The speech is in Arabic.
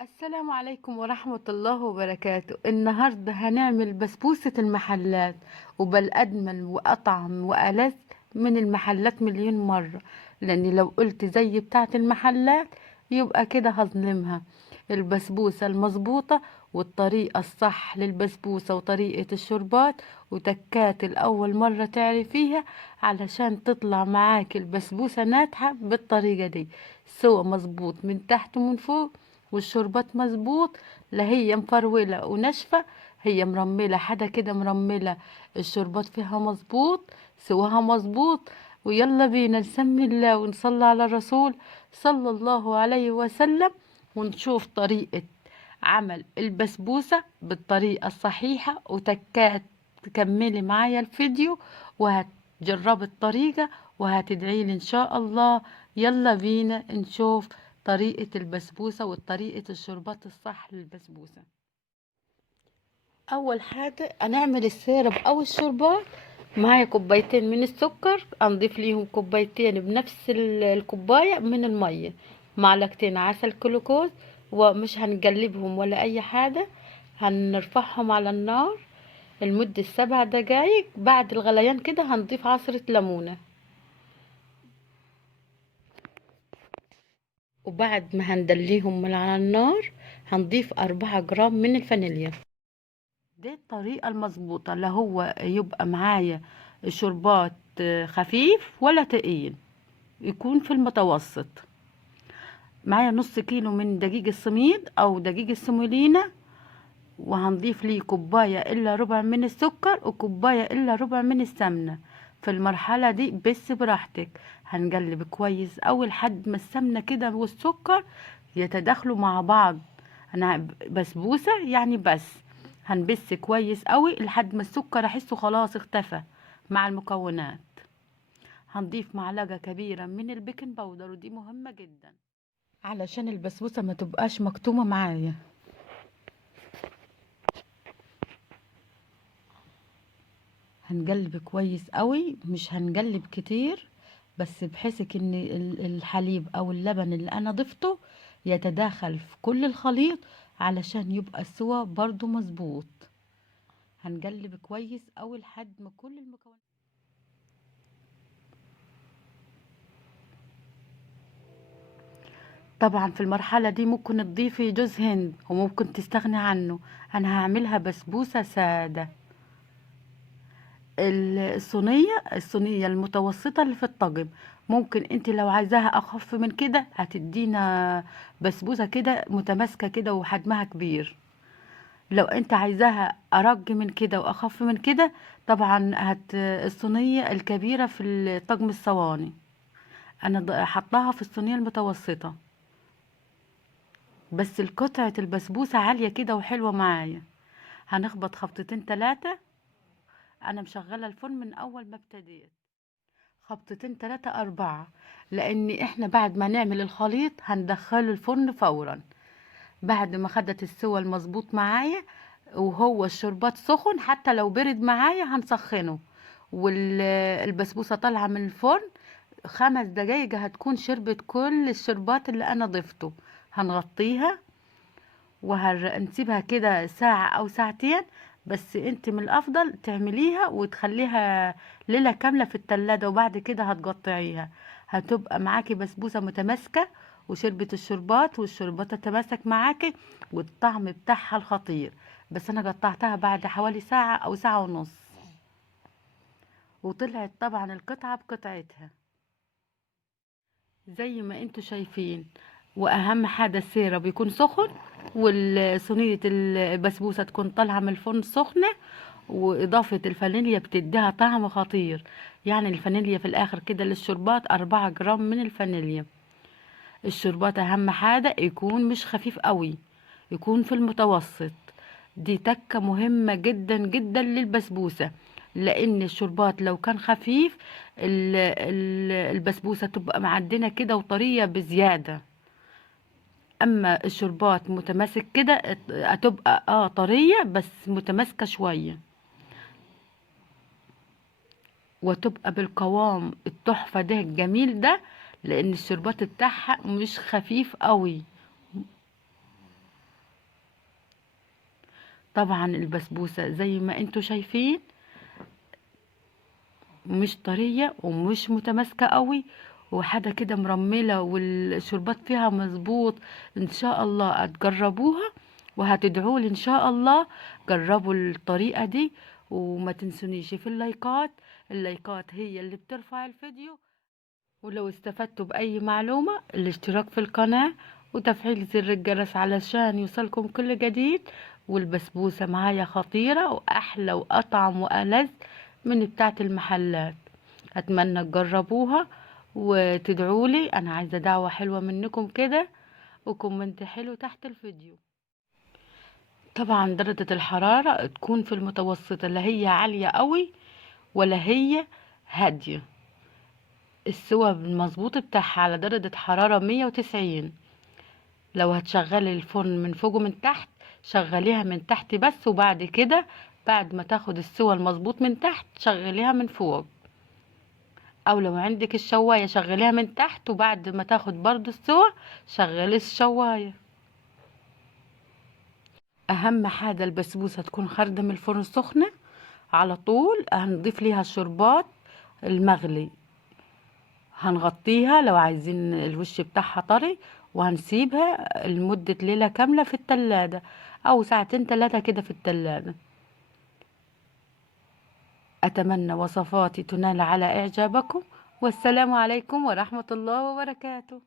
السلام عليكم ورحمة الله وبركاته. النهاردة هنعمل بسبوسة المحلات، وبل أجمل وأطعم وألذ من المحلات مليون مرة. لأني لو قلت زي بتاعة المحلات يبقى كده هظلمها. البسبوسة المظبوطة والطريقة الصح للبسبوسة وطريقة الشربات وتكات الأول مرة تعرفيها علشان تطلع معاك البسبوسة ناجحة بالطريقة دي، سوا مظبوط من تحت ومن فوق، والشربات مظبوط. لا هي مفرولة وناشفة، هي مرملة حدا كده مرملة. الشربات فيها مظبوط، سواها مظبوط. ويلا بينا نسمي الله ونصلي على الرسول صلى الله عليه وسلم، ونشوف طريقة عمل البسبوسة بالطريقة الصحيحة وتكات. تكملي معايا الفيديو وهتجربي الطريقة وهتدعيلي إن شاء الله. يلا بينا نشوف طريقة البسبوسة وطريقة الشربات الصح للبسبوسة. أول حاجة هنعمل السيرب أو الشربات. معايا كوبايتين من السكر، أنضيف ليهم كوبايتين بنفس الكوباية من المية، معلقتين عسل كلوكوز، ومش هنقلبهم ولا أي حاجة. هنرفعهم على النار لمدة 7 دقايق. بعد الغليان كده هنضيف عصرة ليمونة، وبعد ما هندليهم من على النار هنضيف 4 جرام من الفانيليا. دي الطريقة المظبوطة، لا هو يبقى معايا شربات خفيف ولا تقيل، يكون في المتوسط. معايا نص كيلو من دقيق السميد او دقيق السمولينا، وهنضيف ليه كوباية الا ربع من السكر وكوباية الا ربع من السمنة. في المرحلة دي بس براحتك، هنقلب كويس اوي لحد ما السمنة كده والسكر يتداخلوا مع بعض. انا بسبوسة يعني، بس هنبس كويس قوي لحد ما السكر احسه خلاص اختفى مع المكونات. هنضيف معلقة كبيرة من البيكنج باودر، ودي مهمة جدا علشان البسبوسة ما تبقاش مكتومة معايا. هنقلب كويس قوي، مش هنقلب كتير، بس بحيث ان الحليب او اللبن اللي انا ضفته يتداخل في كل الخليط علشان يبقى السوا برضو مظبوط. هنقلب كويس قوي لحد ما كل المكونات. طبعا في المرحلة دي ممكن تضيفي جوز هند وممكن تستغني عنه. انا هعملها بسبوسة سادة. الصينية المتوسطة اللي في الطاجن، ممكن انت لو عايزاها اخف من كده هتدينا بسبوسة كده متماسكة كده وحجمها كبير. لو انت عايزاها ارج من كده واخف من كده، طبعا الصينية الكبيرة في طجم الصواني. انا حطاها في الصينية المتوسطة، بس القطعة البسبوسة عالية كده وحلوة معايا. هنخبط خبطتين 3. انا مشغلة الفرن من اول ما ابتديت، خبطتين 3 4، لان احنا بعد ما نعمل الخليط هندخله الفرن فورا. بعد ما خدت السوى المظبوط معايا وهو الشربات سخن، حتى لو برد معايا هنسخنه، والبسبوسة طالعة من الفرن 5 دقايق هتكون شربت كل الشربات اللي انا ضفته. هنغطيها وهنسيبها كده ساعة او ساعتين، بس انت من الافضل تعمليها وتخليها ليلة كاملة في التلاجة، وبعد كده هتقطعيها. هتبقى معاكي بسبوسة متماسكة وشربت الشربات والشربات تتماسك معاكي، والطعم بتاعها الخطير. بس انا قطعتها بعد حوالي ساعة او ساعة ونص، وطلعت طبعا القطعة بقطعتها زي ما انتوا شايفين. واهم حاجه السيرة بيكون سخن، والصينيه البسبوسه تكون طالعه من الفرن سخنه، واضافه الفانيليا بتديها طعم خطير. يعني الفانيليا في الاخر كده للشربات 4 جرام من الفانيليا. الشربات اهم حاجه يكون مش خفيف قوي، يكون في المتوسط. دي تكة مهمة جدا جدا للبسبوسة، لان الشربات لو كان خفيف البسبوسة تبقى معدنة كده وطرية بزيادة. اما الشربات متماسك كده هتبقى طرية بس متماسكة شوية، وتبقى بالقوام التحفة ده الجميل ده، لان الشربات بتاعها مش خفيف قوي. طبعا البسبوسة زي ما انتوا شايفين مش طرية ومش متماسكة قوي، وحاجة كده مرملة، والشربات فيها مظبوط. ان شاء الله هتجربوها وهتدعولي ان شاء الله. جربوا الطريقة دي، وما تنسونيش في اللايكات. اللايكات هي اللي بترفع الفيديو. ولو استفدتوا بأي معلومة، الاشتراك في القناة وتفعيل زر الجرس علشان يوصلكم كل جديد. والبسبوسة معايا خطيرة وأحلى وأطعم وألذ من بتاعة المحلات. أتمنى تجربوها وتدعولي. أنا عايزة دعوة حلوة منكم كده وكومنت حلو تحت الفيديو. طبعا درجة الحرارة تكون في المتوسط، لا هي عالية قوي ولا هي هادية. السوا المظبوط بتاعها على درجة حرارة 190. لو هتشغلي الفرن من فوق ومن تحت، شغليها من تحت بس، وبعد كده بعد ما تاخد السوا المظبوط من تحت شغليها من فوق. او لو عندك الشواية شغليها من تحت، وبعد ما تاخد برضو السوا شغلي الشواية. اهم حاجة البسبوسة تكون خارجة من الفرن سخنة على طول. هنضيف ليها الشربات المغلي، هنغطيها لو عايزين الوش بتاعها طري، وهنسيبها لمدة ليلة كاملة في التلاجة، او ساعتين تلاتة كده في التلاجة. اتمنى وصفاتي تنال على اعجابكم، والسلام عليكم ورحمة الله وبركاته.